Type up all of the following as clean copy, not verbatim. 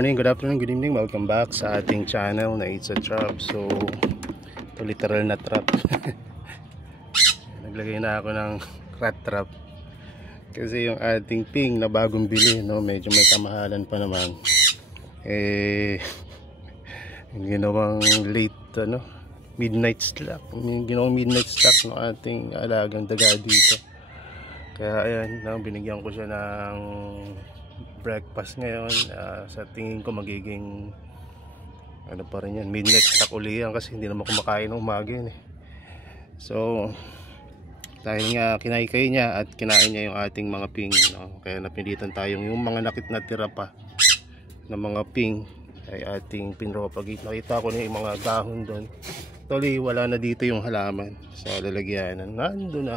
morning, good afternoon, good evening. Welcome back sa ating channel na It's a Trap. So, ito literal na trap. Naglagay na ako ng rat trap. Kasi yung ating ping na bagong bili, no, medyo may kamahalan pa naman. Yung ginawang late, midnight stock. Yung ginawang midnight stock ng ating alagang daga dito. Kaya ayan, binigyan ko siya ng breakfast ngayon. Sa tingin ko magiging ano pa rin yan, midnight stock uli yan kasi hindi naman kumakain ng umaga yun eh. So dahil nga kinain niya at kinain niya yung ating mga ping, no? Kaya napilitan tayong yung mga natira pa ng mga ping ay ating pinropagate. Nakita ko na yung mga dahon doon. Actually wala na dito yung halaman sa lalagyanan, nandun na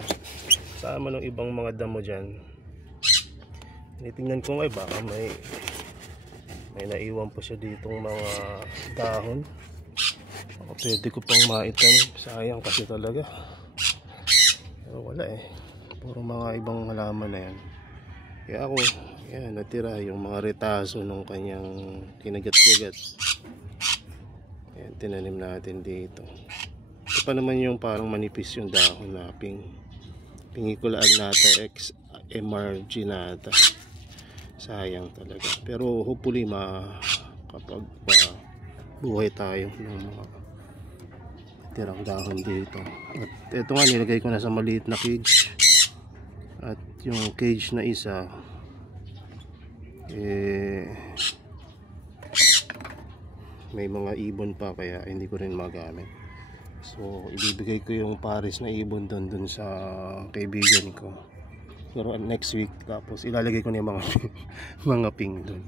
sama ng ibang mga damo dyan. Tinitingnan ko nga baka may naiwan pa siya ditong mga dahon. Pwede ko pang maitanim, sayang kasi talaga. Pero wala eh, puro mga ibang halaman na yan. Kaya ako, yan, natira yung mga retaso ng kanyang kinagat-kagat. Yan, tinanim natin dito. Ito pa naman yung parang manipis yung dahon na Pingicula agnata X MRG nata. Sayang talaga, pero hopefully kapag buhay tayo ng mga tirang dahon dito. At ito nga nilagay ko na sa maliit na cage, at yung cage na isa may mga ibon pa kaya hindi ko rin magamit. So ibibigay ko yung pares na ibon dun sa kaibigan ko. Pero next week, tapos ilalagay ko na yung mga ping doon.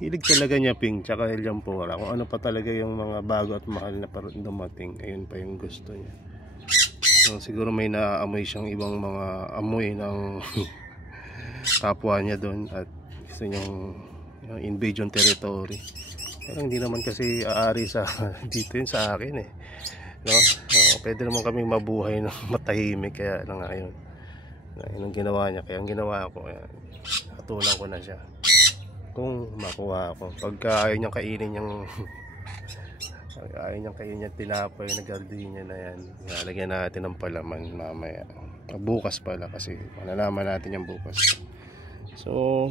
Hilig talaga niya ping tsaka Helianthera. Kung ano pa talaga yung mga bago at mahal na parang dumating, ayun pa yung gusto niya. So, siguro may naamoy siyang ibang mga amoy ng kapwa niya doon at gusto niyang invasion territory. Pero hindi naman kasi aari sa dito yun sa akin eh, no? Pwede naman kaming mabuhay ng matahimik, kaya na nga yun. Yun ang ginawa niya, kaya ang ginawa ko, katulang ko na siya kung makuha ako. Pagka ayaw niyang kainin yung tinapay na gardenia na yan, lalagyan natin ng palaman mamaya, bukas pala, kasi malalaman natin yung bukas. So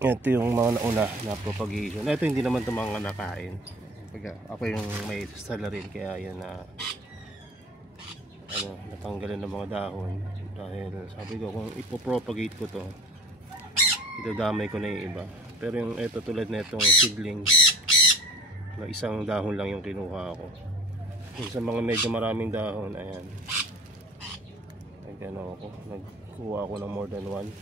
ito yung mga nauna na propagation. Ito hindi naman ito mga nakain. Ako yung may salarin, kaya yan na natanggalan ng mga dahon, dahil sabi ko kung ipopropagate ko to, idadamay ko na yung iba. Pero yung ito, tulad na itong seedling na isang dahon lang yung kinuha ko. Yung sa mga medyo maraming dahon, ayan, nagkuha ako ng more than one.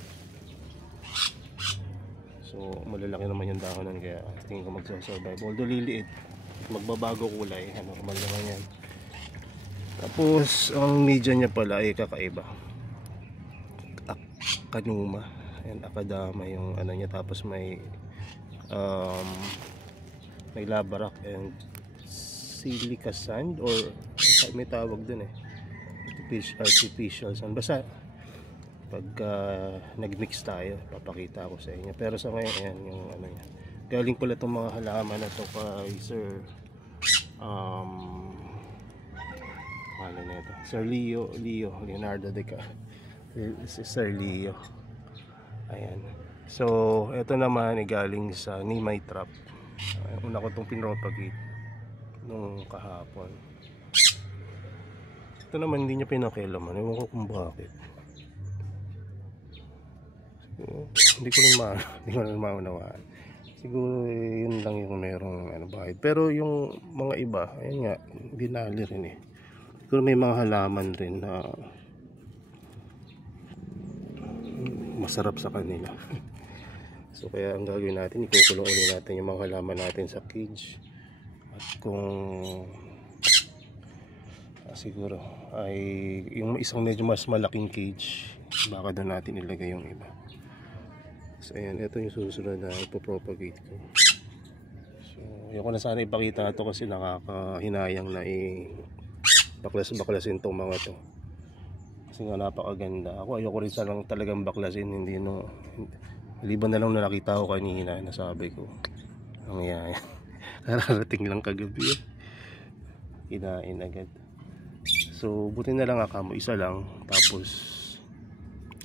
So malalaki naman yung dahonan, kaya tingin ko magsasurvive. Although liliit, magbabago kulay, normal naman yan. Tapos ang media niya pala ay kakaiba, kanuma, and akadama yung ano niya. Tapos may labarak and silica sand, or may tawag dun eh, artificial sand. Basta pagka nagmix tayo, papakita ko sa inyo. Pero sa ngayon, ayan yung ano niya. Galing pala itong mga halaman na to kay Sir Sir Leonardo Sir Leo. Ayan. So ito naman ay galing sa Nimay Trap. Una ko itong pinropagate nung kahapon. Ito naman hindi niya pinakialaman, ewan ko kung bakit. Hindi ko rin maunawaan. Siguro yun lang yung merong bahid. Pero yung mga iba, ayun nga, binali rin eh. Siguro may mga halaman rin na masarap sa kanila. So kaya ang gagawin natin, ikukulong ulit natin yung mga halaman natin sa cage. At kung siguro ay yung isang medyo mas malaking cage, baka doon natin ilagay yung iba. So ayan, ito yung susunod na ipopropagate ko. So ayoko na sana ipakita ito kasi nakakahinayang na baklasin itong mga to, kasi nga napakaganda. Ako ayoko rin sanang talagang baklasin, hindi Maliban na lang na nakita ko kanina, nasabi ko ang yan. Kararating lang kagabi, kinain agad. So buti na lang akamo isa lang, tapos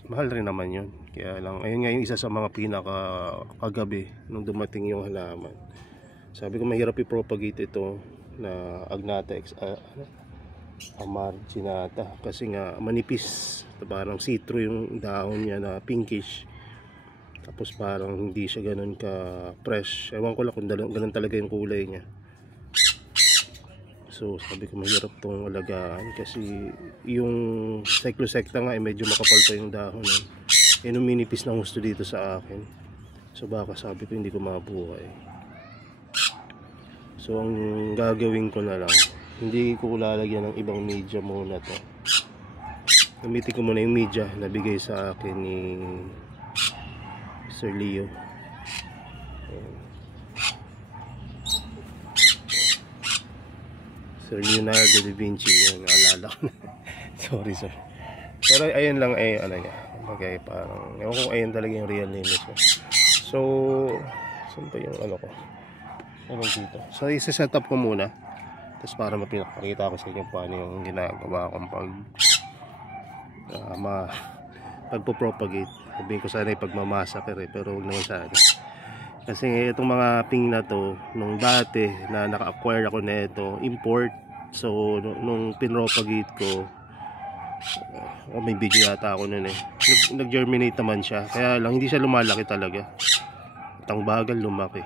mahal rin naman yun. Kaya lang, ayun nga yung isa sa mga pinaka kagabi nung dumating yung halaman. Sabi ko mahirap i-propagate ito na Agnatha amarginata kasi nga manipis, parang see-through yung dahon niya na pinkish, tapos parang hindi siya ganun ka fresh. Ewan ko lang kung ganun talaga yung kulay niya. So sabi ko mahirap tong alagaan kasi yung cyclosecta nga medyo makapal pa yung dahon nung minipis na gusto dito sa akin. So baka sabi ko hindi ko mabuhay. So ang gagawin ko na lang, hindi ko lalagyan ng ibang media muna to. Gamitin ko muna yung media na bigay sa akin ni Sir Leo. Sir Leonardo da Vinci, yung naalala ko. Sorry sir. Pero ayun lang ano niya. Okay, parang ewan ko ayun talaga yung real name niya. So saan pa yung ano ko? Ano dito? So isa-set up ko muna. Tapos para mapakita ko sa inyo paano yung ginagawa kong pagpo-propagate. Sabihin ko sana pagmamassacre pero huwag naman sana. Kasi itong mga ping na to, nung dati na naka-acquire ako na ito, import. So nung pinropagate ko, may video yata ako nun nag-germinate naman siya. Kaya lang hindi siya lumalaki talaga. At ang bagal lumaki.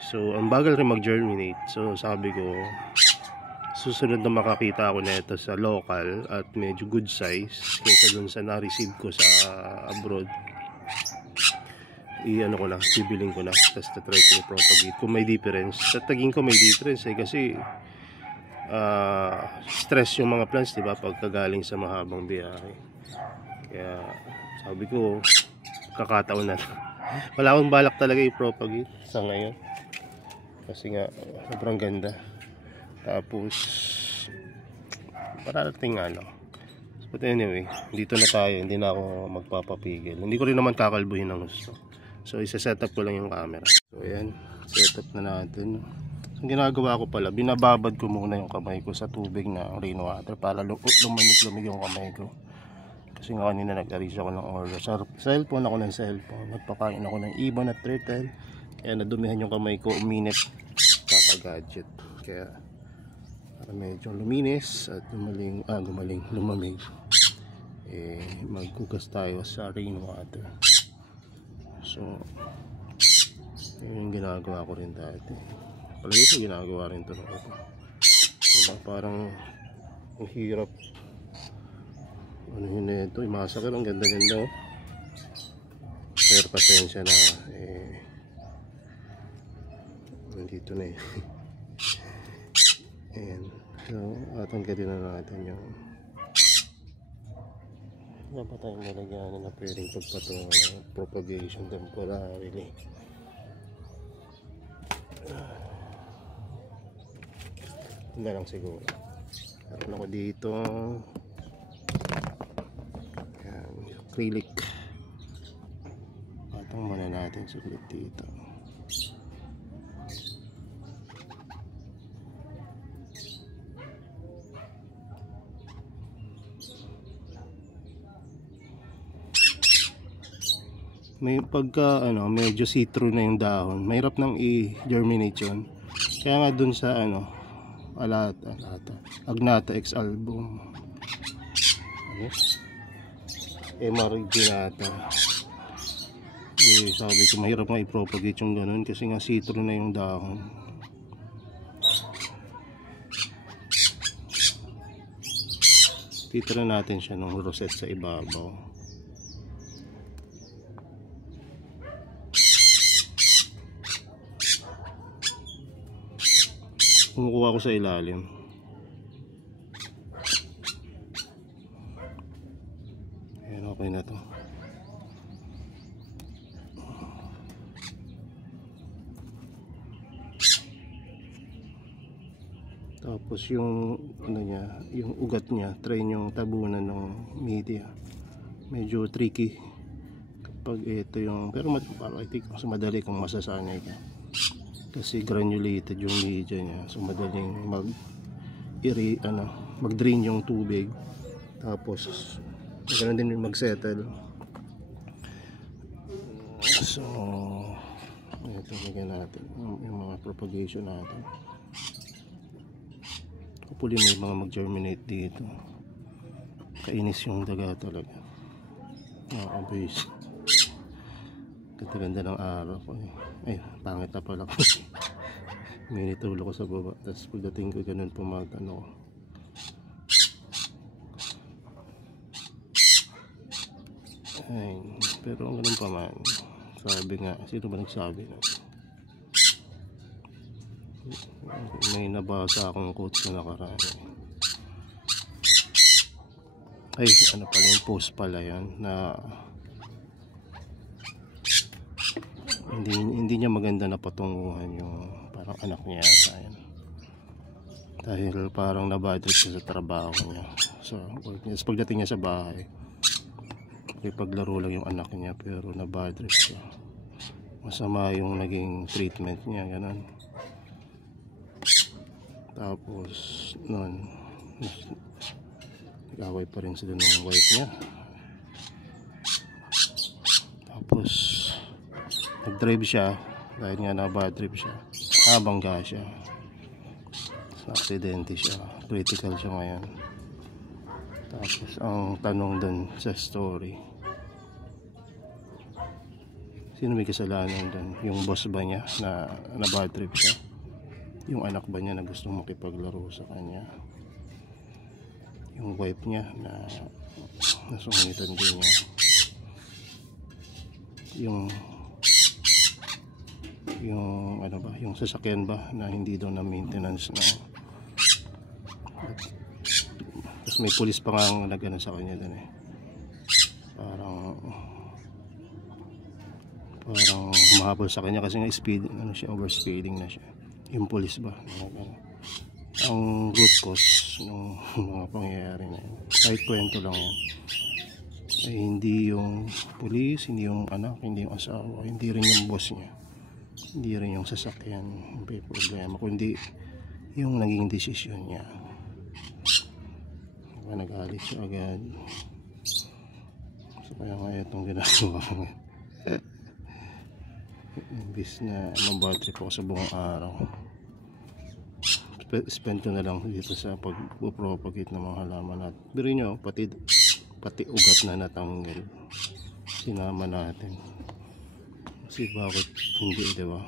So ang bagal rin mag-germinate. So sabi ko, susunod na makakita ako na ito sa local at medyo good size kaysa dun sa na-receive ko sa abroad, i-ano ko na, bibiling ko na, tapos try ko i-propagate kung may difference. Tatagin ko may difference kasi stress yung mga plants, diba, pagkagaling sa mahabang biyahe. Kaya sabi ko kakataon na. Wala akong balak talaga i-propagate sa ngayon kasi nga sobrang ganda. Tapos parating ano. But anyway, dito na tayo, hindi na ako magpapapigil. Hindi ko rin naman kakalbuhin ng gusto. So isa-set up ko lang yung camera. So ayan, set up na natin. So ginagawa ko pala, binababad ko muna yung kamay ko sa tubig na rainwater para lumamig yung kamay ko. Kasi nga kanina nag-arrange ako ng order. Sa cellphone ako ng cellphone. Nagpakain ako ng ibon at turtle. Kaya nadumihan yung kamay ko, uminit kaka-gadget. Kaya para medyo luminis at lumamig. Maghugas tayo sa rainwater. So yun yung ginagawa ko rin dati. Palagi ko ginagawa rin ito. Diba? Parang ang hirap. Ano yun na ito? Imasakir. Ang ganda-ganda. Pero pasensya na. Nandito na ayan. So atanggalin na natin yung dapat tayong nalagyan na pwedeng pagpatungan ng propagation temporarily. Ito na lang siguro. Meron ako dito ayan, acrylic. Patong muna natin sulit dito. May pagka medyo see-through na yung dahon, mahirap nang i-germinate yun. Kaya nga dun sa Agnatha X album, amarginata, sabi ko mahirap nga i-propagate yung ganun kasi nga see-through na yung dahon. Titira natin siya ng rosette sa ibabaw. Kumukuha ko sa ilalim. Ayan, okay na to. Tapos yung yung ugat niya, try nyo tabunan ng media. Medyo tricky pag ito yung, pero I think mas madali kung masasanay ka kasi granulated yung media niya, so madaling mag drain yung tubig, tapos ganoon din mag settle. So ito, lagyan natin yung mga propagation natin. Hopefully may mga mag-germinate dito. Kainis yung daga talaga. Nakaka-base. Ganda-ganda ng araw ko eh. Ay, pangit na pala ko. Minitulo ko sa baba. Tapos pagdating ko ganun ano. Ay, pero ang ganun pa man. Sabi nga, sino ba nagsabi na? May nabasa akong quotes na nakaraan. Ay, ano pala yung post pala yan na hindi niya maganda na patunguhan yung parang anak niya yata yan. Dahil parang nabadrip siya sa trabaho niya, sa work niya. Pagdating niya sa bahay, paglaro lang yung anak niya pero nabadrip siya. Masama yung naging treatment niya, ganun. Tapos nun nag-away pa rin sila ng wife niya. Tapos nag-drive siya dahil nga na-bad trip siya, bangga siya, sa aksidente siya, critical siya ngayon. Tapos ang tanong dun sa story, sino may kasalanan dun? Yung boss ba niya na bad trip siya? Yung anak ba niya na gustong makipaglaro sa kanya? Yung wife niya na nasungitan din niya? Yung ano ba, yung sasakyan ba na hindi daw na maintenance na? Tapos may pulis pa nga nagano sa kanya dun eh. Parang humahabol sa kanya kasi nga speed, ano siya, overspeeding na siya. Yung pulis ba? Ang root cause ng mga pangyayari na yun, kahit kwento lang yan, ay hindi yung pulis, hindi yung anak, hindi yung asawa, hindi rin yung boss niya, hindi rin yung sasakyan yung may problema, kundi yung naging desisyon niya. Nagalit siya agad. So kaya nga itong ginagawa ko. Imbis na mabadrip ako sa buong araw, spend ko na lang dito sa pag-propagate ng mga halaman natin. Pero nyo, pati ugat na natanggal, sinama natin. Kasi bakit hindi, diba?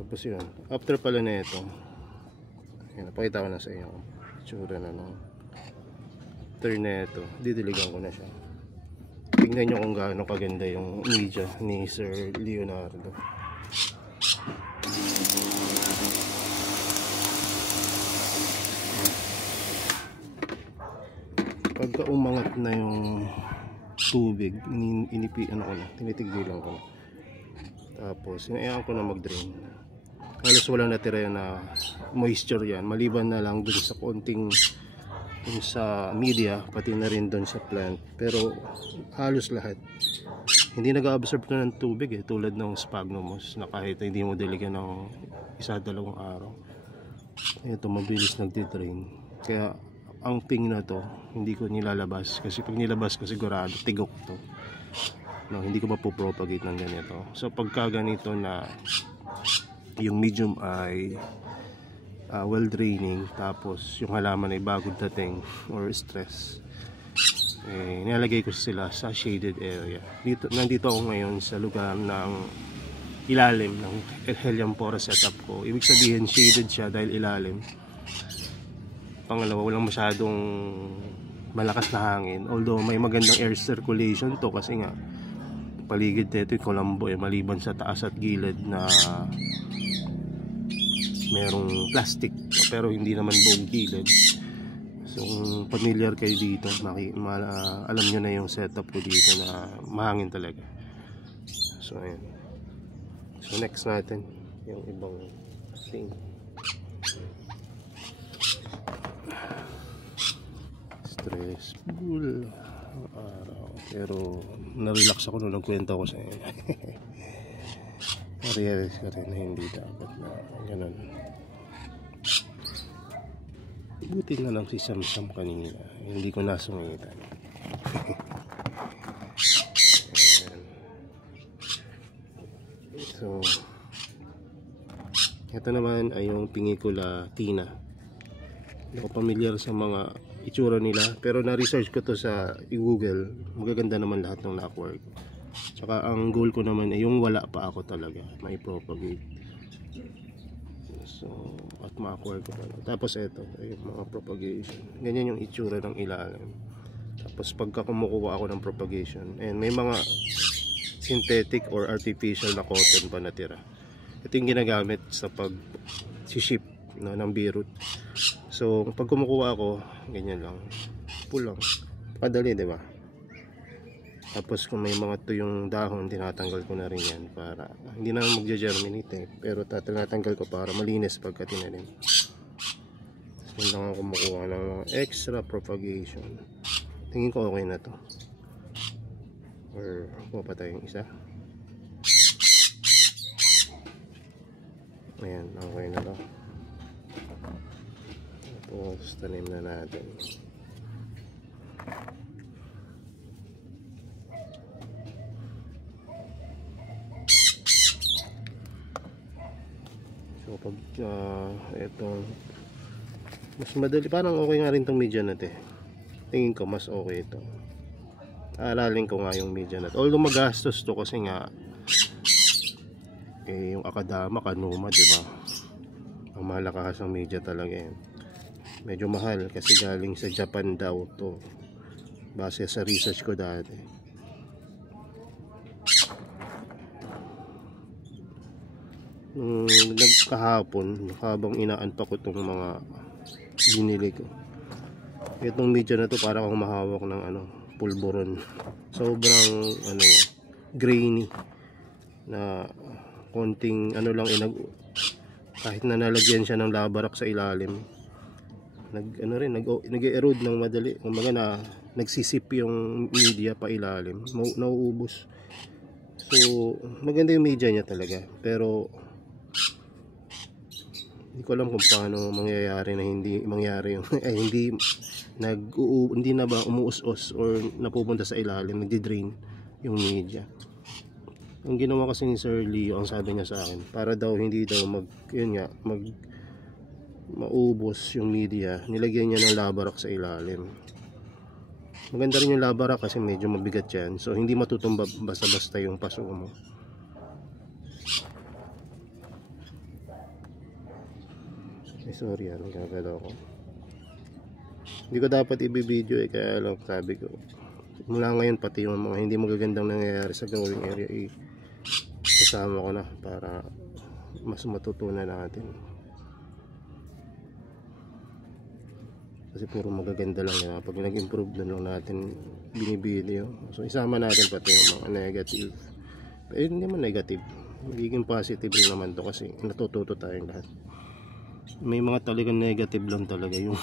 Tapos yun, after pala na ito, napakita ko na sa inyo itsura na nung turn na ito. Didiligan ko na siya. Tingnan nyo kung gaano kaganda yung media ni Sir Leonardo. Pagka umangat na yung tubig, tinitigilan ko na. Tapos inayaan ko na mag-drain. Halos walang natira na moisture yan, maliban na lang dun sa konting dun sa media, pati na rin dun sa plant. Pero halos lahat hindi nag-absorb na ng tubig eh, tulad ng sphagnum na kahit hindi mo diligan ng 1-2 araw, ito mabilis nagtitrain. Kaya ang ping na to hindi ko nilalabas, kasi pag nilabas ko sigurado tigok to, no, hindi ko mapopropagate ng ganito. So pagka ganito na yung medium ay well draining, tapos yung halaman ay bagong dating or stress, nilalagay ko sila sa shaded area. Nandito ako ngayon sa lugar ng ilalim ng Helianthora setup ko. Ibig sabihin shaded siya dahil ilalim. Pangalawa, walang masyadong malakas na hangin, although may magandang air circulation to kasi nga paligid nito yung Colombo maliban sa taas at gilid na merong plastic, pero hindi naman buong gilid. So kung familiar kayo dito, alam nyo na yung setup ko dito na mahangin talaga. So ayan. So next natin yung ibang thing. Stressful. araw. Pero na-relax ako nung nagkwento ko sa inyo. Na-realize ko rin na hindi dapat na ganun. Buti na lang si Samsam kanina, hindi ko nasungitan. So ito naman ay yung Pingicula Tina. Hindi ako familiar sa mga itsura nila, pero na-research ko to sa Google. Magaganda naman lahat ng na-acquire ko. Tsaka ang goal ko naman ay yung wala pa ako talaga, may propagate. So at ma-acquire ko pa. Tapos ito ay yung mga propagation. Ganyan yung itsura ng ilalim. Tapos pagka kumukuha ako ng propagation, and may mga synthetic or artificial na cotton pa natira. Ito yung ginagamit sa pag-ship, no, ng birut. So pag kumukuha ako, ganyan lang, pull lang, padali, di ba? Tapos kung may mga tuyong dahon, tinatanggal ko na rin yan para hindi na magja-germinate, pero tatanggal ko para malinis pagka tinanim. Yun lang ako kumukuha ng mga extra propagation. Tingin ko okay na to, or kuha pa tayong isa. Ayan, okay na to. Tapos tanim na natin. So pag ito mas madali, parang okay nga rin tong media natin. Tingin ko mas okay ito. Aalaling ko nga yung media natin. Although magastos to kasi nga yung Akadama, Kanuma, diba? Ang malakas ng media talaga yan. Medyo mahal kasi galing sa Japan daw to, base sa research ko dati. Kahapon habang inaanpa ko itong mga binili ko, itong media na to para akong mahawak ng pulburon. Sobrang grainy na konting lang kahit na nalagyan siya ng labarak sa ilalim, nag-erode ng madali. Kumbaga na nagsisip yung media pa ilalim, nauubos. So maganda yung media niya talaga, pero hindi ko alam kung paano mangyayari na hindi mangyari yung hindi na ba umuus-us or napupunta sa ilalim, nagdi-drain yung media. Ang ginawa kasi ni Sir Leo, ang sabi niya sa akin, para daw hindi daw maubos yung media, nilagyan niya ng labarak sa ilalim. Maganda rin yung labarak kasi medyo mabigat yan, so hindi matutumba basta-basta yung paso mo. Sorry, nagkakala ko. Hindi ko dapat i-video kaya lang sabi ko, mula ngayon pati yung mga hindi magagandang nangyayari sa growing area kasama ko na para mas matutunan natin. Kasi puro magaganda lang yan. Pag nag-improve na lang natin binibideo. So isama natin pati yung mga negative. Pero hindi naman negative, magiging positive rin naman to kasi natututo tayong lahat. May mga talagang negative lang talaga, yung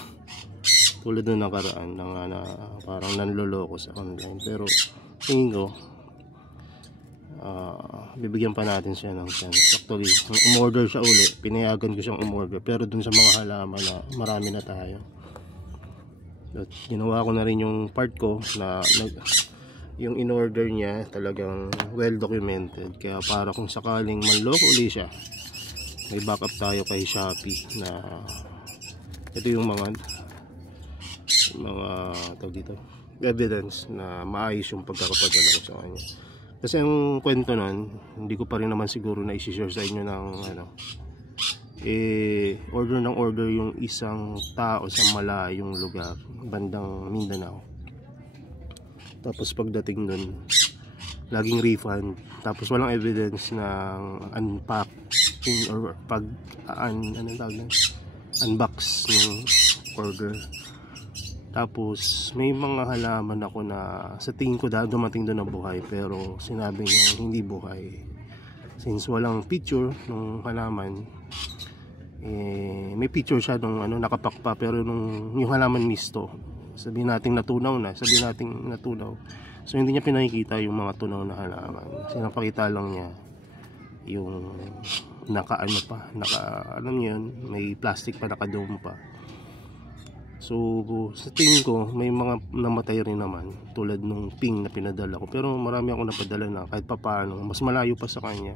tulad ng nakaraan na parang nanloloko sa online. Pero tingin ko bibigyan pa natin siya ng chance. Actually, umorder siya uli, pinayagan ko siyang umorder, pero dun sa mga halaman na marami na tayo. At ginawa ko na rin yung part ko na yung in-order niya talagang well documented, kaya para kung sakaling manloko uli siya, may backup tayo kay Shopee na ito yung mga tawag dito, evidence na maayos yung pagkakapadala ko sa kanya. Kasi ang kwento nun, hindi ko pa rin naman siguro na i-share sa inyo ng order ng order yung isang tao sa malayong lugar, bandang Mindanao. Tapos pagdating dun, laging refund, tapos walang evidence ng unpacking or unbox ng order. Tapos may mga halaman ako na sa tingin ko dumating doon na buhay, pero sinabi niya hindi buhay since walang picture ng halaman. May picture siya nung nakapakpa, pero yung halaman misto, sabihin natin natunaw na, so hindi niya pinakikita yung mga tunaw na halaman. Sinapakita lang niya yung naka alam niyo yun, may plastic pa, naka-dome pa. So sa tingin ko may mga namatay rin naman tulad nung ping na pinadala ko, pero marami akong napadala na kahit papaano, mas malayo pa sa kanya.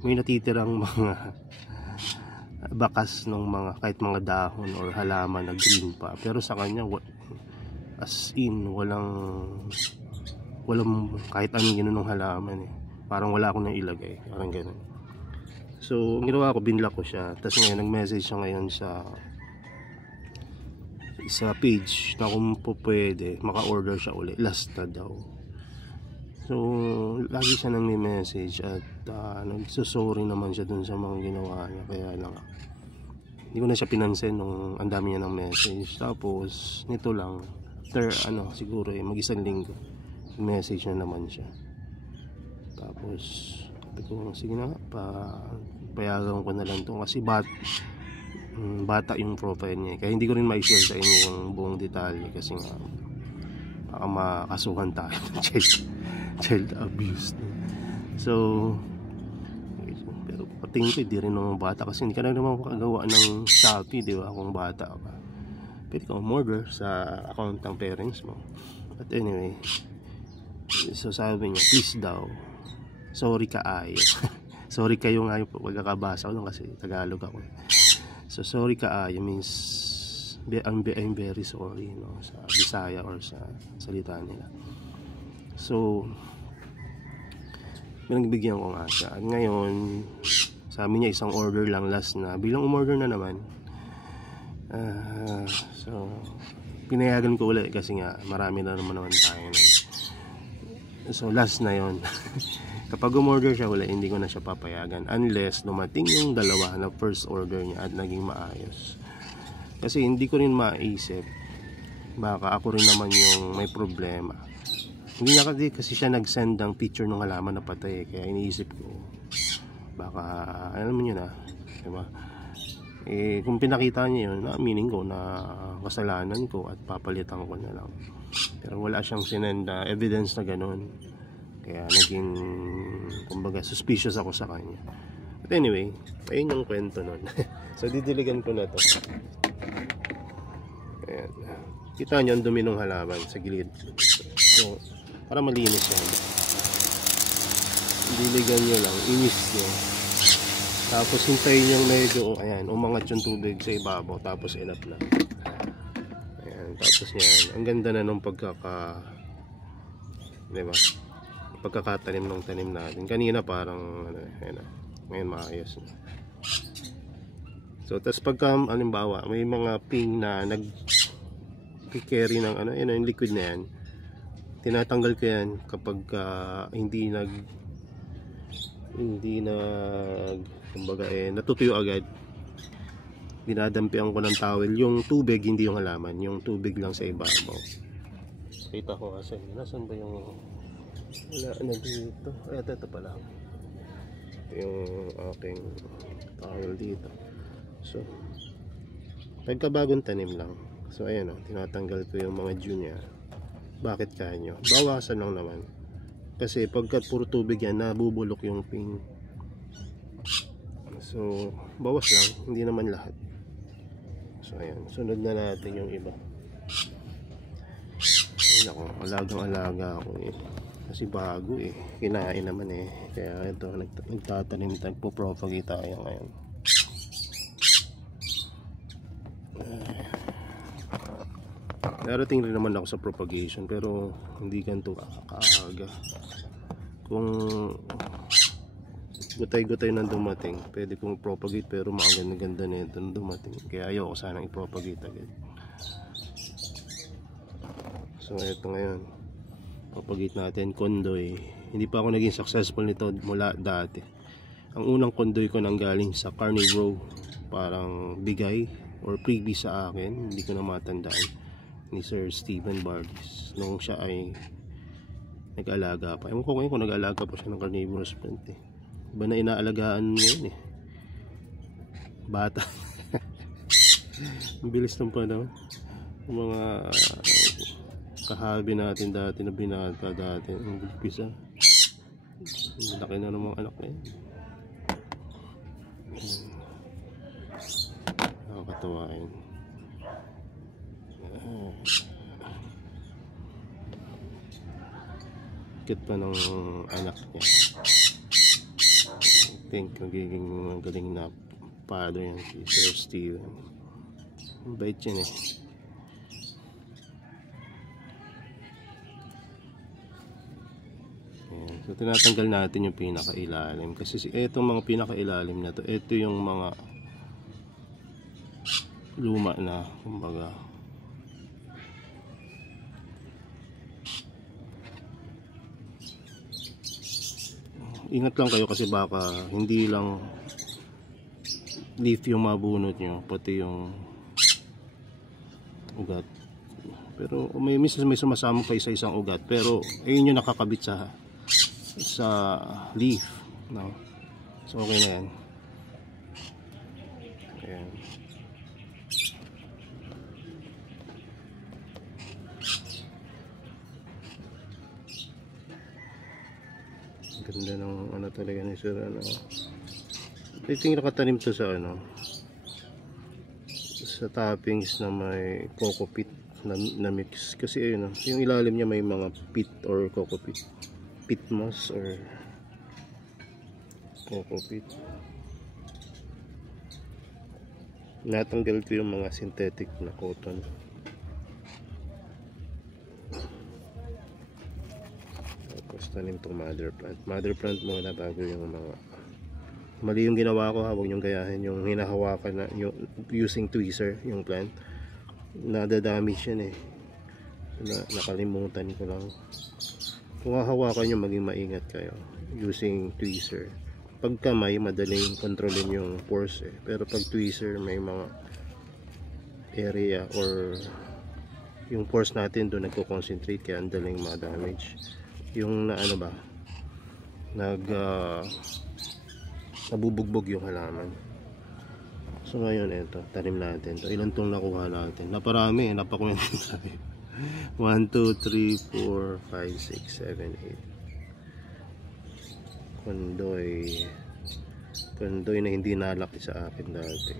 May natitirang mga bakas ng mga kahit mga dahon or halaman na green pa, pero sa kanya as in walang kahit anong ginanong halaman eh. Parang wala akong nang ilagay, parang ganun. So ginawa ko, binlock ko siya. Tapos ngayon nag-message siya ngayon sa page na kung po pwede maka-order siya ulit, last na daw. So lagi siya nang may message at nagsusorry naman siya dun sa mga ginawa niya, kaya lang hindi ko na siya pinansin nung ang dami niya ng message. Tapos nito lang siguro mag-isang linggo message na naman siya. Tapos sabi ko, sige na, payagan ko na lang to kasi bata yung profile niya, kaya hindi ko rin ma-share sa inyo yung buong detalye kasi nga baka makasuhan tayo ng child abuse. So pero patingin ko hindi rin naman bata, kasi hindi ka na naman makagawa ng Shopee, di ba, kung bata ka. Pwede ka umorder sa account ng parents mo. But anyway, so sabi niya, please daw, sorry ka ay sorry kayo nga yung pagkakabasa ko lang kasi Tagalog ako. So sorry ka means I'm very sorry, no, sa Bisaya or sa salita nila. So pinagbigyan ko nga siya. Ngayon sabi niya isang order lang, last na, bilang umorder na naman. So pinayagan ko ulit kasi nga marami na naman tayo na. So last na yon. Kapag umorder siya ulit, hindi ko na siya papayagan unless dumating yung dalawa na first order niya at naging maayos. Kasi hindi ko rin maisip, baka ako rin naman yung may problema. Hindi na kasi siya nag-send ng picture ng halaman na patay, kaya iniisip ko baka alam mo yun diba? Kung pinakita niya yun, meaning ko na kasalanan ko at papalitan ko na lang. Pero wala siyang sinend na evidence na ganun, kaya naging kumbaga suspicious ako sa kanya. But anyway, ayun yung kwento nun. So didiligan ko na to. Ayan. Kita nyo ang dumi ng halaman sa gilid. So para malinis yan, diligan nyo lang, inis nyo, tapos hintayin nyo medyo ayan, umangat yung tubig sa ibabaw, tapos inat lang. Ayan, tapos yan, ang ganda na nung diba, pagkakatanim ng tanim natin. Kanina parang ayan, ngayon maayos na. So tapos pagka halimbawa may mga ping na nag-carry ng yung liquid na yan, tinatanggal ko yan kapag hindi kumbaga natutuyo agad. Dinadampian ko ng towel yung tubig, hindi yung halaman, yung tubig lang sa ibabaw. Kita ko kasi nasan ba yung wala na dito. Ito pala yung aking towel dito. So pagkabagong tanim lang, so ayan tinatanggal ko yung mga dew niya. Bakit kanyo? Bawasan lang naman. Kasi pagkat puro tubig yan, nabubulok yung ping. So, bawas lang. Hindi naman lahat. So, ayan. Sunod na natin yung iba. Ayun ako. Alagang-alaga ako eh. Kasi bago eh. Kinain naman eh. Kaya ito, nagtatanim. Nagpo-propagate tayo ngayon. Darating rin naman ako sa propagation, pero hindi ganito kaaga. Kung gutay-gutay na dumating, pwede kong propagate, pero maganda-ganda na ito na dumating. Kaya ayoko sanang i-propagate agad. So ito ngayon, propagate natin kondoy. Hindi pa ako naging successful nito mula dati. Ang unang kondoy ko nang galing sa Carnivore, parang bigay or freebie sa akin, hindi ko na matandaan, ni Sir Stephen Bardis nung siya ay nag-alaga pa. Ewan ko ngayon kung nag-alaga pa siya ng carnivorous plant eh. Iba na inaalagaan ngayon eh, bata. Ang bilis ng panahon. Mga kahabi natin dati na binata dati ang umpisa. Laki na ng mga anak na yun. Nakakatawa yun. Kit pa ng anak niya. I think magiging galing na father yan si Sir Steven. Bait yan eh. Ayan. So tinatanggal natin yung pinakailalim kasi etong mga pinakailalim na to, ito yung mga luma na, kumbaga. Ingat lang kayo kasi baka hindi lang leaf yung mabunot nyo, pati yung ugat. Pero may sumasama pa isa-isang ugat, pero ayun yung nakakabit sa leaf, no? So okay na yan. Ayan. Ganda ng ano talaga ni Sir, ano. I think nakatanim to sa ano, sa toppings na may coco peat na mix kasi ayun, yung ilalim niya may mga peat or coco peat moss or coco peat. Natanggal ko yung mga synthetic na cotton. Tapos tanim itong mother plant muna bago yung mga mali yung ginawa ko. Huwag niyong gayahin yung hinahawakan na yung using tweezer yung plant, nadadamage yan eh. Nakalimutan ko lang. Kung hahawakan nyo, maging maingat kayo using tweezer. Pag kamay, madaling kontrolin yung pores eh. Pero pag tweezer, may mga area or yung pores natin doon nagko-concentrate, kaya ang daling ma-damage yung na ano ba, nabubugbog yung halaman. So ngayon ito, tanim natin to. Ilan tong nakuha natin? Naparami, napakwento tayo. 1, 2, 3, 4, 5, 6, 7, 8. Kondoy na hindi nalaki sa akin dati.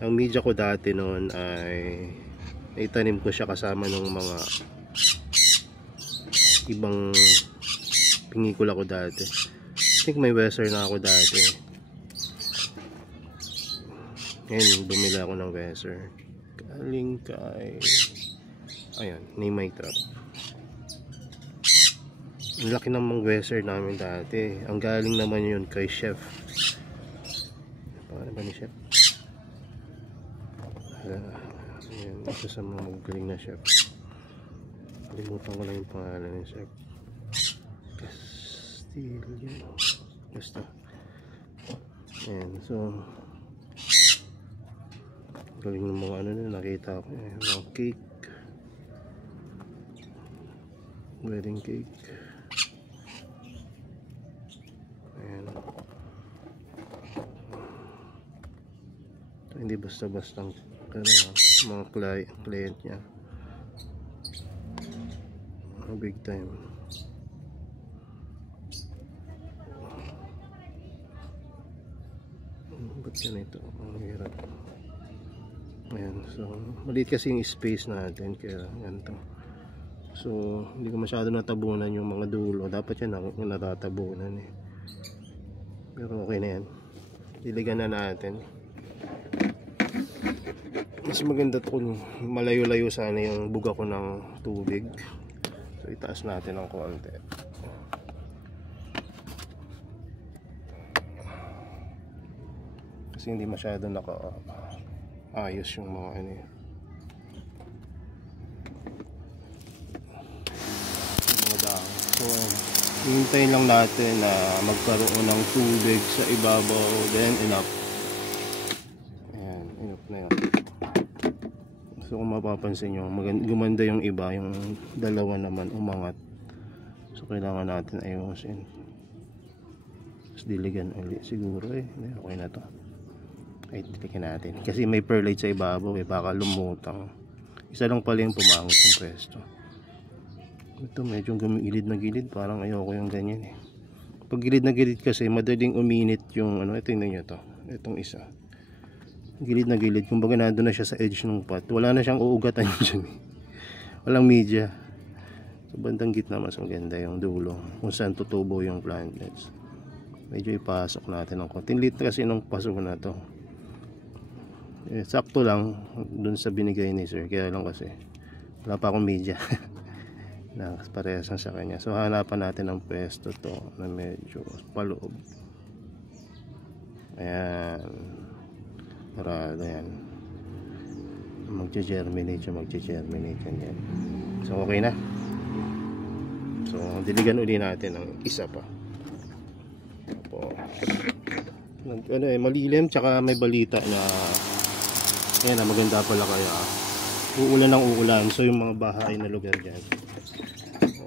Ang media ko dati noon ay itanim ko siya kasama ng mga ibang pinikula ko dati. I think may western na ako dati. Ngayon bumili ako ng western galing kay ayan, ni Mike Trap. Ang laki ng mga western namin dati. Ang galing naman yun kay Chef, paano ba ni Chef? Ayan, isa sa mga magaling na chef. Kalimutan ko lang yung pangalan ni Chef Castillo. Basta. Ayan, so galing ng mga ano na nakita ko. Ayan, mga cake, wedding cake. Ayan. So, hindi basta-bastang mga client niya. Big time. Ba't ganito? Ang hirap. Ayan, so maliit kasi yung space natin, kaya ganito. So hindi ko masyado natabunan yung mga dulo. Dapat yan natatabunan eh. Pero okay na yan. Diligan na natin. Mas maganda kung malayo-layo sana yung buga ko ng tubig. So itaas natin ng konti. Kasi hindi masyado naka-ayos yung mga ano yun. Yung mga dahon. So hintayin lang natin na magkaroon ng tubig sa ibabaw. Then enough. Ayan, enough na yun. So kung mapapansin nyo, gumanda yung iba, yung dalawa naman umangat. So kailangan natin ayusin. Tapos diligan ulit siguro eh. Okay na to. Ay, diligan natin. Kasi may perlite sa ibabaw eh, baka lumutang. Isa lang pala yung pumangit ng pwesto. Ito medyo gilid na gilid, parang ayoko yung ganyan eh. Pag gilid na gilid kasi madaling uminit yung ano, ito tingnan nyo to. Itong isa. Gilid na gilid, kumbaga nandun na siya sa edge ng pot. Wala na siyang uugatan dyan eh. Walang media. Sa bandang gitna mas maganda yung dulo kung saan tutubo yung plantlets. Medyo ipasok natin ng konting lit kasi nung pasok na to. Sakto lang dun sa binigay ni sir, kaya lang kasi wala pa akong media. Na parehas sa kanya. So hanapan natin ang pwesto to na medyo paloob. Ayan. Parado yan. Magja-germinate yan. So okay na. So diligan uli natin ng isa pa. Tapos ano malilim, tsaka may balita na ayan na maganda pala kaya uulan ng uulan. So yung mga bahay na lugar dyan,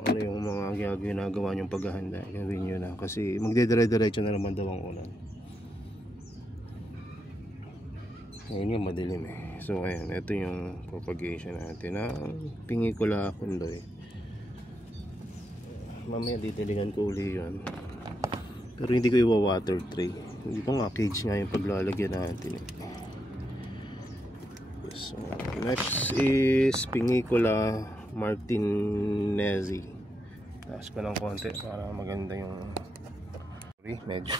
ano yung mga ginagawa nyong paghahanda, gawin nyo na kasi magdedire-diretso na naman daw ang ulan. Ngayon yung madilim eh. So ayan, ito yung propagation natin na Pingicula kundoy. Mamaya ditiligan ko uli yun, pero hindi ko iwa-water tray. Ito nga cage nga yung paglalagyan natin eh. So next is Pingicula martinezi. Taas pa ng konti para maganda yung medyo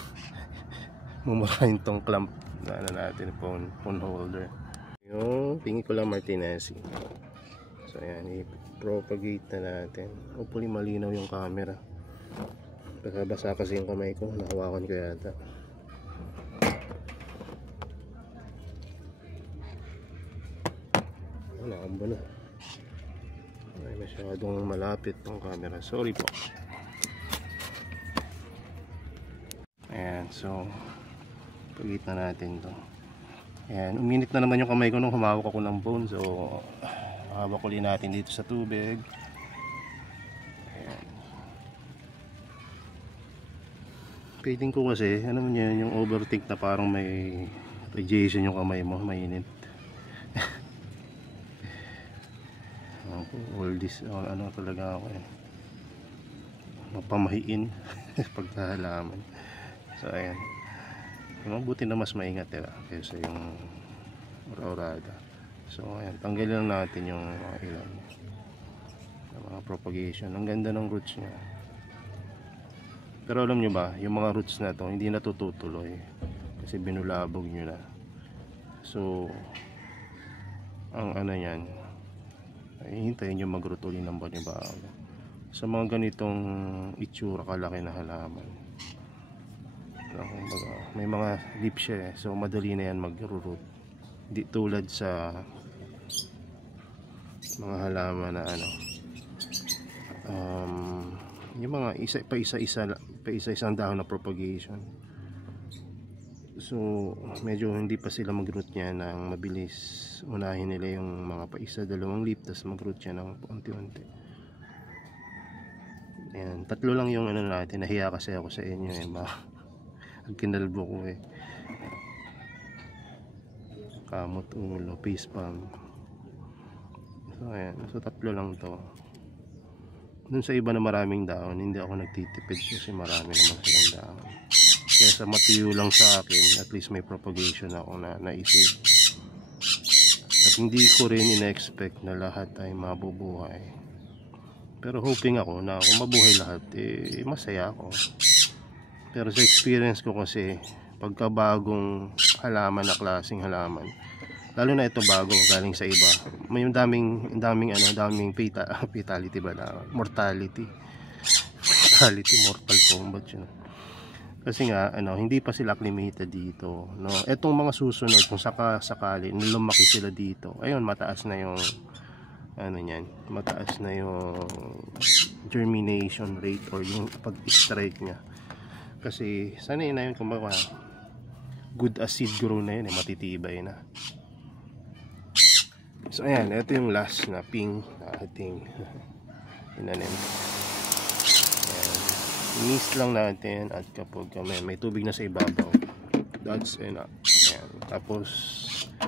mumurahin tong clamp na ano natin, phone holder. Yung Pingicula martinezi. So ayan, i-propagate na natin. Hopefully malinaw yung camera. Basa kasi yung kamay ko, nahawakan ko yata. Nakamba na. Ay, masyadong malapit tong camera, sorry po. Ayan, so pagit na natin to. Ayan, uminit na naman yung kamay ko nung humawak ako ng phone. So hawak ulit natin dito sa tubig. Ayan. Feeling ko kasi ano man yan, yung overthink na parang may radiation yung kamay mo, mainit. All this, ano talaga ako eh, mapamahiin pagkahalaman. So ayan, mabuti na mas maingat kaysa yung ora-orada. So ayan, tanggalin lang natin yung ilan mga propagation. Ang ganda ng roots nya, pero alam nyo ba, yung mga roots na to hindi natututuloy kasi binulabog nyo na. So ang ano yan, ay hintayin nyo mag-root uli ng banibago. Sa mga ganitong itsura kalaki na halaman, may mga leaf siya eh, so madali na yan mag-root. Di tulad sa mga halaman na ano, yung mga isa-isang dahon na propagation. So medyo hindi pa sila mag-root niya ng mabilis. Unahin nila yung mga paisa, dalawang leaf, tapos mag-root siya ng unti-unti. Ayan, tatlo lang yung ano natin. Nahiya kasi ako sa inyo eh, ang kinalbo ko eh. Kamot ulo, face palm. So ayan, so tatlo lang to. Dun sa iba na maraming dahon, hindi ako nagtitipid kasi marami naman silang dahon. Kaya sa matuyo lang sa akin, at least may propagation ako na naisip. At hindi ko rin in-expect na lahat ay mabubuhay. Pero hoping ako na kung mabuhay lahat, eh masaya ako. Pero sa experience ko kasi, pagka bagong halaman na klaseng halaman, lalo na ito bago, galing sa iba, may daming fatality ba na? Mortality, mortal combat yun. Kasi nga hindi pa sila acclimated dito, no. Etong mga susunod, kung sakali lumaki sila dito, ayun, mataas na yung mataas na yung germination rate or yung pag-strike niya. Kasi sanay na yun, kumbaga good acid grow na yun, matitibay na. So ayan, ito yung last na pink na ating inanim. I-mist lang natin at kapag may tubig na sa ibabaw, that's enough. Ayan. Tapos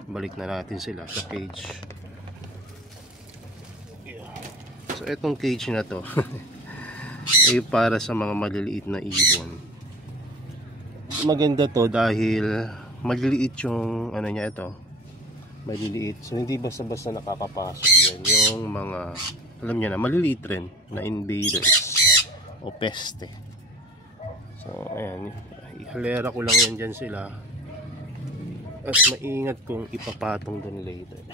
balik na natin sila sa cage. So itong cage na to ay para sa mga maliliit na ibon. Maganda to dahil maliliit yung ano niya, ito maliliit, so hindi basta-basta nakakapasok yan yung mga, alam niya na, maliliit rin na invaders o peste. So ayan, ihalera ko lang yan dyan sila at maingat kong ipapatong dun later.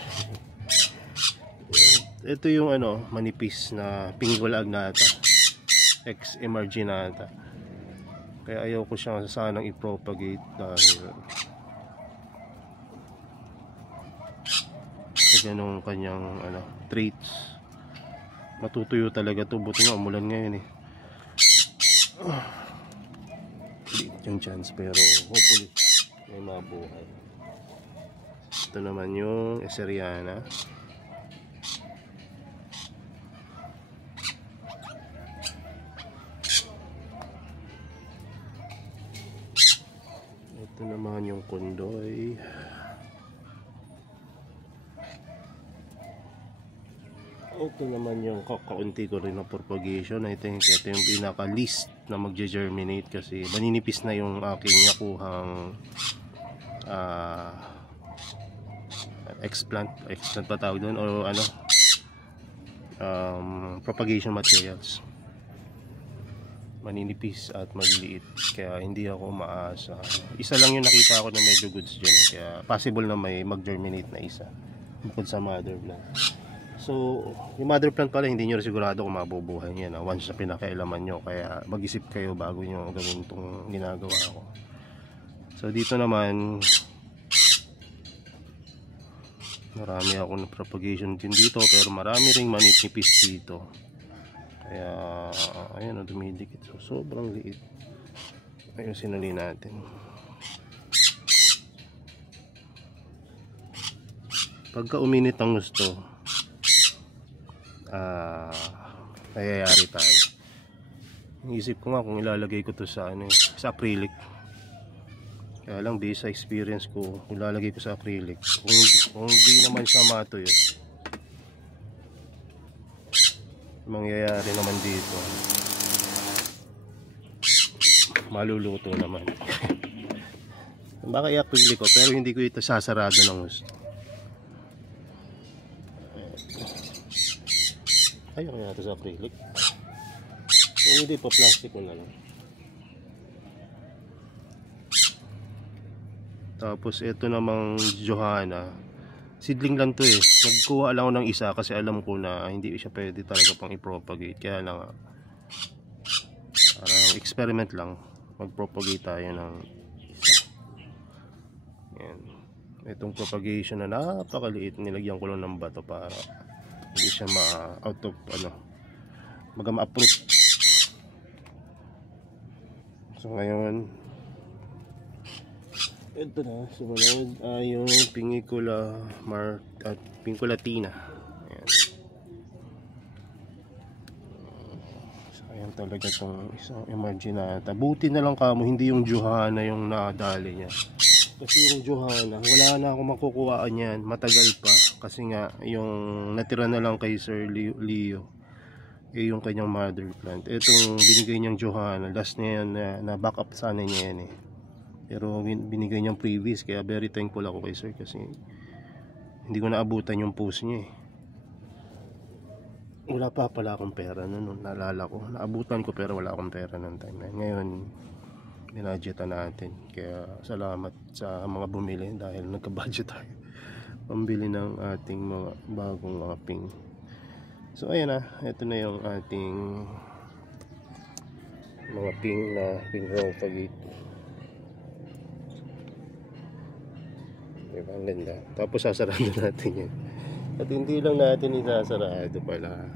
Ito yung ano, manipis na Pingula agnata X emarginata, kaya ayaw ko siyang sanang i-propagate dahil sa ganong kanyang ano, traits. Matutuyo talaga to, buti nga umulan ngayon eh. Liit yung chance pero hopefully may mabuhay. Ito naman yung Eseriana. Ito naman yung Kondoy. Ito naman yung kakaunti ko rin na propagation. I think ito yung pinaka least na magge-germinate kasi maninipis na yung aking nakuhang explant pa tawag doon, o ano, propagation materials. Maninipis at maliliit, kaya hindi ako umaasa. Isa lang yung nakita ko na medyo goods dyan, kaya possible na may mag-germinate na isa bukod sa mother plant. So yung mother plant pala hindi nyo sigurado kung mabubuhay yan once na pinakailaman nyo, kaya mag-isip kayo bago nyo gawin itong ginagawa ko. So dito naman marami akong propagation din dito, pero marami ring manipis dito. Kaya ayun, dumidikit. So sobrang liit. Ayun, sinuli natin. Pagka uminit ang gusto, nayayari tayo. Iisip ko nga kung ilalagay ko to sa ano, sa acrylic. Kaya lang based sa experience ko, ilalagay ko sa acrylic. Kung hindi naman siya matuyo, mangyayari naman dito, maluluto naman. Baka i-acrylic ko, pero hindi ko ito sasarado ng gusto. Ayaw kaya ito sa acrylic. Kung hindi pa, plastic ko na lang. Tapos ito namang Johanna, seedling lang to eh. Nagkuha lang ako ng isa kasi alam ko na hindi siya pwede talaga pang i-propagate. Kaya lang parang experiment lang, mag-propagate tayo ng isa. Yan. Itong propagation na napakaliit, nilagyan ko lang ng bato para hindi siya out of ano, ma-approve. So ngayon, ito na, sumunod ay yung Pinculatina. Ayan. So ayan talaga itong isang emarginata. Buti na lang kamo hindi yung Johanna yung nadali niya, kasi yung Johanna wala na akong makukuhaan yan, matagal pa. Kasi nga yung natira na lang kay Sir Leo yung kanyang mother plant. Itong binigay niyang Johanna, last niya yan na back up sana niya yan eh, pero binigay niyang previous, kaya very thankful ako kay Sir kasi hindi ko naabutan yung post niya eh. Wala pa pala akong pera noon, naalala ko, naabutan ko pero wala akong pera ng time na ngayon. Binadgetan natin, kaya salamat sa mga bumili dahil nagka-budget tayo pambili ng ating mga bagong mga ping. So ayan na, ito na yung ating mga ping na pinropagate. Diba, ang ganda. Tapos sasarado natin yan. At hindi lang natin isasarado pala,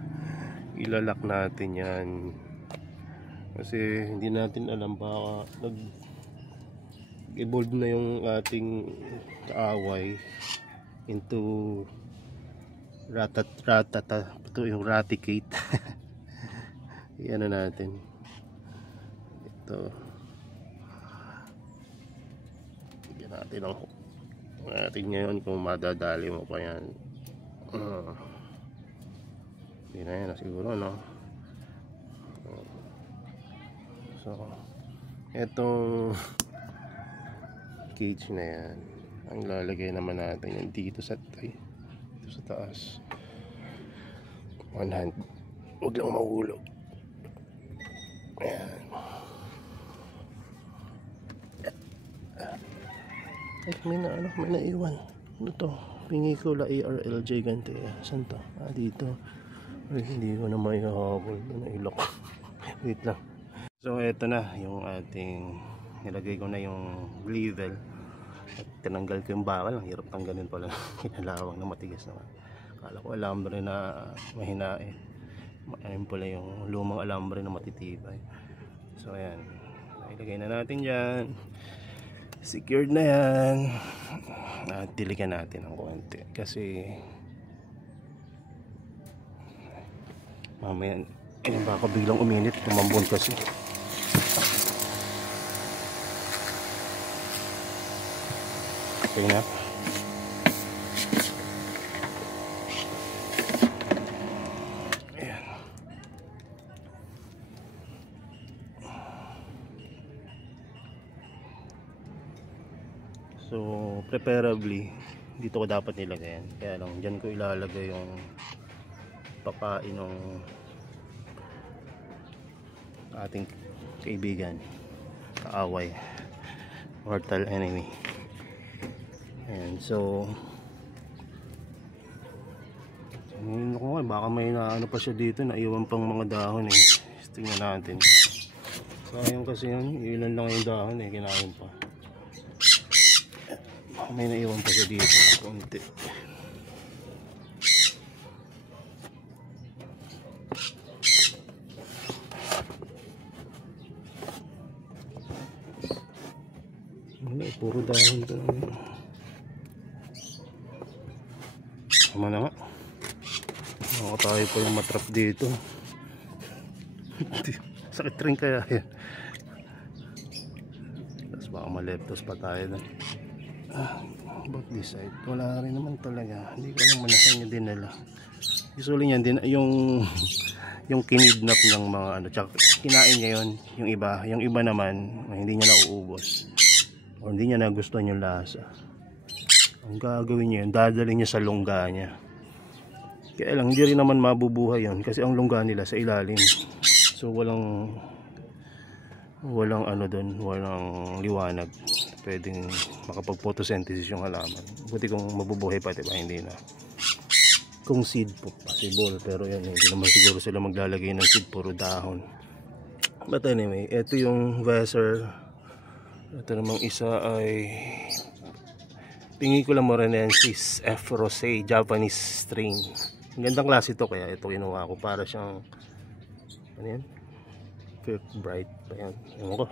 ilalak natin yan. Kasi hindi natin alam, baka nag-evolve na yung ating kaaway into ratata, ito yung raticate. Iyan na natin ito, bigyan natin ang natin ngayon kung madadali mo pa yan. Hindi na yan siguro, no? So etong cage na yan, ang lalagay naman natin yan dito sa taas. One hand, huwag lang mahulog. Ayan. Ay, may naiwan. Ano to? Pingi ko la ARLJ ganti. Saan to? Dito. Ay, hindi ko na maihabol. Nailok. Wait lang. So eto na yung ating, nilagay ko na yung level at tinanggal ko yung bakal. Ang hirap tanggalin pala. Kinalawang na matigas naman. Akala ko alambre na mahina eh. Ayun pala yung lumang alambre na matitibay. So ayan, ilagay na natin dyan. Secured na yan. At diligan natin ng konti kasi mamaya baka biglang uminit, tumambon kasi. Okay na. Ayan. So preferably dito ko dapat nilagay yan. Kaya lang dyan ko ilalagay yung pakain ng ating kaibigan, kaaway, mortal enemy. And so ko baka may naano pa siya dito, naiwan pang mga dahon eh. Tingnan natin. Sayang kasi yun, ilan lang yung dahon eh, kinain pa. Baka may naiwan pa siya dito konti. Wala, puro dahon to. Tama na nga. Tayo po yung matrap dito. Sakit rin kaya yan. Tapos baka maleptos pa tayo na. About this side, wala rin naman talaga. Hindi ko naman nasan niya dinala. Usually niyan din yung kinidnap ng mga ano, tsaka kinain niya yun, yung iba naman hindi niya nauubos o hindi niya nagustuhan yung lasa. Ang gagawin niya yun, dadalhin niya sa lungga niya. Kaya lang hindi rin naman mabubuhay yun kasi ang lungga nila sa ilalim. So walang ano doon, walang liwanag. Pwedeng makapag-photosynthesis yung halaman. Buti kung mabubuhay pa, diba? Hindi na. Kung seed po, possible. Pero yan, hindi naman siguro sila maglalagay ng seed, puro dahon. But anyway, ito yung Vaser. Ito namang isa ay Pingicula morenensis F. Rosé, Japanese strain. Ang gandang klase ito, kaya ito kinuha ko para siyang ano yan? Bright pa yan. Ewan ko.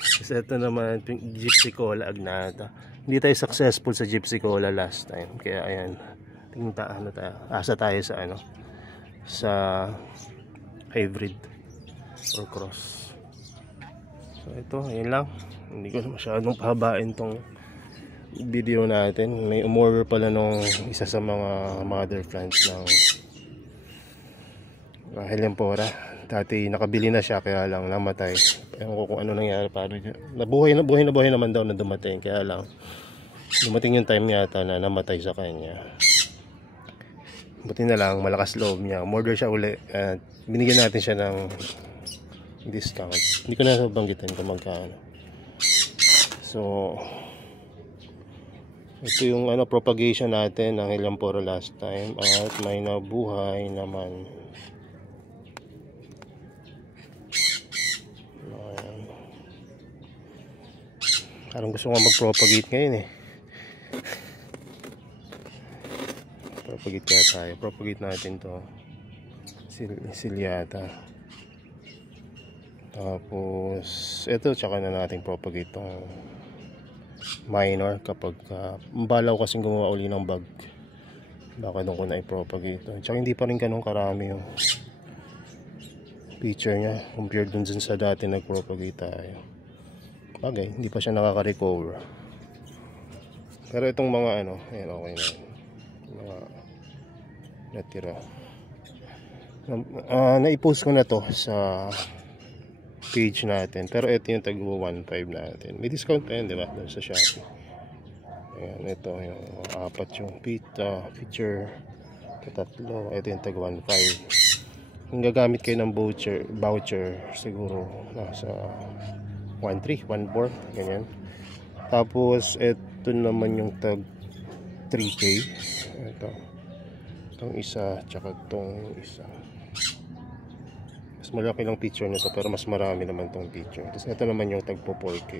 Kasi ito naman Gypsy Cola Agnata. Hindi tayo successful sa Gypsy Cola last time. Kaya ayan, asa tayo sa ano, sa hybrid or cross. So ito, ayan lang. Hindi ko masyadong pahabain tong video natin. May umorder pala nung isa sa mga mother plants ng Helianthera. Dati nakabili na siya, kaya lang namatay. Ewan ko kung ano nangyari, paano niya. Buhay naman daw na dumating, kaya lang dumating yung time yata na namatay sa kanya. Buti na lang, malakas loob niya. Umorder siya uli at binigyan natin siya ng discount. Hindi ko na banggitin kung magkano. So ito yung ano, propagation natin ng Helianthera last time at may nabuhay naman. Parang gusto ko mag-propagate ngayon eh. Propagate kaya tayo. Propagate natin to Ciliata. Tapos ito, tsaka na natin propagate tong minor kapag balaw kasing gumawa uli ng bag. Baka doon ko na i-propagate to. Tsaka hindi pa rin ganun karami yung picture niya compared dun sa dati nag-propagate tayo. Bagay, hindi pa siya nakaka-recover. Pero itong mga ano, ayan, okay na. Mga natira. Na-post ko na to sa page natin, pero ito yung tag 1.5 natin. May discount pa yun, di ba? Doon sa Shopee. Ayan, ito yung apat yung feature. Ito tatlo. Ito yung tag 1.5. Kung gagamit kayo ng voucher siguro nasa 1.3, 1.4 ganyan. Tapos ito naman yung tag 3K. Itong isa, tsaka itong isa. Mas malaki lang picture nito, pero mas marami naman itong picture. Tapos ito naman yung tag 4K.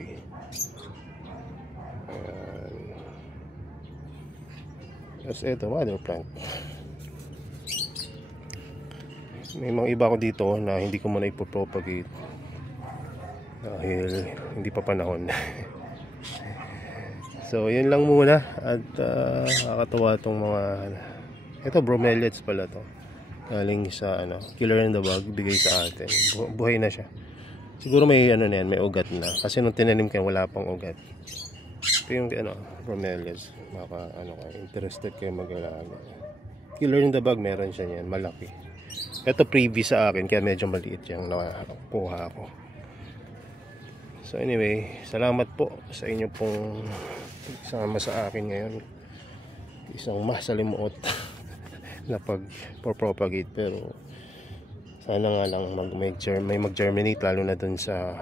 Tapos ito, mother plant. May mga iba ko dito na hindi ko muna ipopropagate dahil hindi pa panahon. So yun lang muna. At nakakatawa itong mga, ito bromeliads pala to, galing sa Killer in the Bag, bigay sa atin. Buhay na siya. Siguro may na yan, may ugat na, kasi nung tinanim kayo wala pang ugat. Ito yung bromeliads. Maka interested kayo mag-alaga. Killer in the Bag, meron siya yan, malaki. Ito previous sa akin, kaya medyo maliit yung nakuha ko. So anyway, salamat po sa inyo pong sama sa akin ngayon. Isang masalimuot na pag-propagate, pero sana nga lang may mag-germinate, lalo na dun sa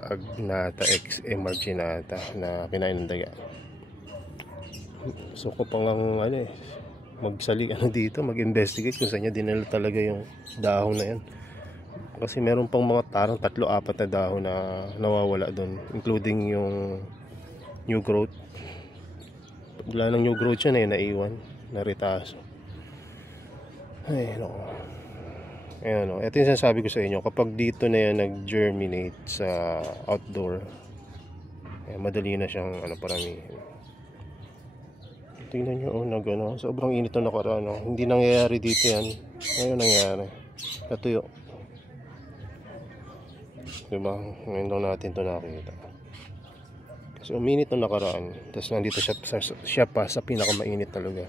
Agnatha X marginata na kinain ng daga. So ko pang mag-investigate kung saan niya dinala talaga yung dahon na yan, kasi meron pang mga tarang 3-4 na dahon na nawawala doon, including yung new growth. Wala ng new growth siya na naiwan, naritaso. Ay no. Ayan, ito yung sinasabi ko sa inyo, kapag dito na yan nag-germinate sa outdoor, madali na siyang paramihin. Tingnan nyo, sobrang init na nakaraan. Hindi nangyayari dito yan. Ngayon nangyayari. Natuyo. Diba? Ngayon lang natin ito nakita. Kasi uminit na nakaraan. Tapos nandito siya pa sa pinakamainit talaga.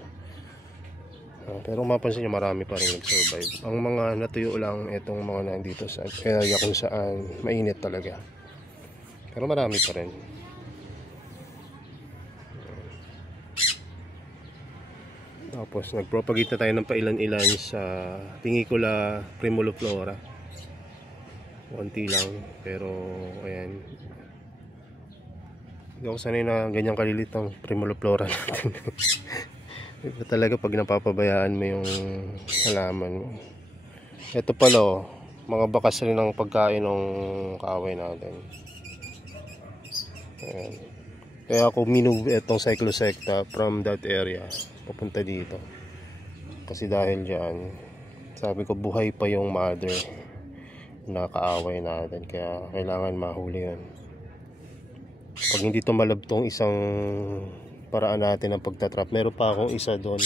Pero mapansin nyo, marami pa rin nag-survive. Ang mga natuyo lang itong mga nandito sa area kung saan mainit talaga. Pero marami pa rin. Tapos nagpropagate na tayo ng pailan-ilan sa Pingicula primuliflora. Konti lang, pero ayan. Hindi ako sanay na ganyang kalilit ang primuliflora natin. Iba talaga pag napapabayaan mo yung halaman mo. Ito pala mga bakas rin ng pagkain ng kaaway natin. Ayan. Kaya ako minove itong cyclosecta from that area papunta dito, kasi dahil dyan sabi ko buhay pa yung mother na kaaway natin, kaya kailangan mahuli yun. Pag hindi tumalab tong isang paraan natin ng pagtatrap, meron pa akong isa doon,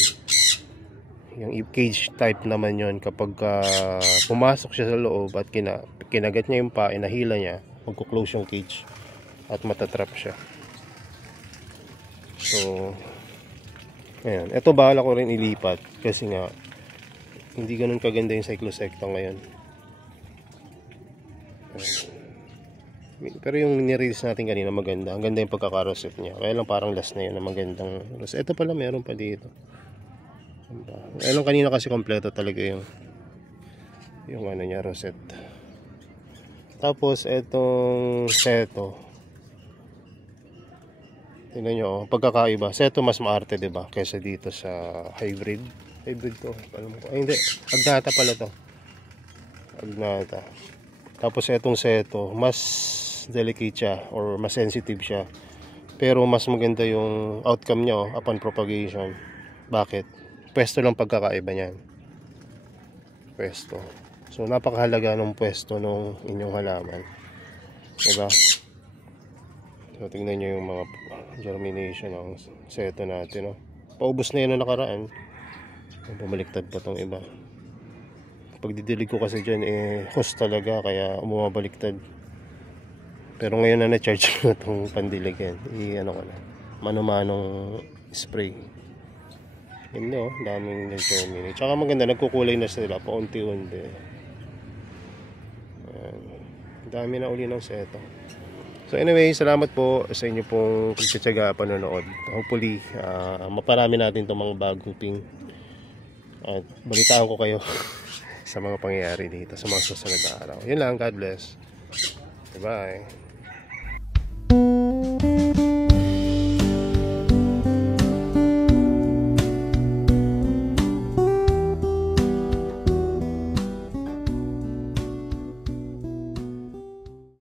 yung cage type naman yon. Kapag pumasok siya sa loob at kinagat niya yung paa, inahila niya, magkuklose yung cage at matatrap siya. So ayan, ito bahala ko rin ilipat kasi nga hindi ganun kaganda yung cyclosecta ngayon. Pero yung nirelease natin kanina maganda. Ang ganda yung pagkakaroset niya. Kaya lang parang last na yun na magandang. Ito pala meron pa dito. Kaya lang kanina kasi kompleto talaga yung niya, roset. Tapos itong seto, tingnan nyo, pagkakaiba. Seto mas maarte, diba? Kaysa dito sa hybrid. Hybrid to. Ay, hindi. Agnatha pala to. Agnatha. Tapos itong seto, mas delicate siya or mas sensitive siya. Pero mas maganda yung outcome niya upon propagation. Bakit? Pwesto lang pagkakaiba niyan. Pwesto. So, napakahalaga ng pwesto ng inyong halaman. Diba? So, tingnan nyo yung mga germination ng seto natin. Paubos na yan na nakaraan. Bumaliktad pa tong iba. Pagdidilig ko kasi dyan, host talaga, kaya umabaliktad. Pero ngayon na na-charge ko itong pandilig yan. Ko na. Mano-manong spray. Ganda oh, daming nag-terminate. Tsaka maganda, nagkukulay na sila paunti-unti. Ayan. Dami na uli ng seto. So anyway, salamat po sa inyo pong pagtsatsaga panonood. Hopefully, maparami natin itong mga bagong ping. At balitaan ko kayo sa mga pangyayari dito sa mga susunod na araw. Yun lang, God bless. Bye.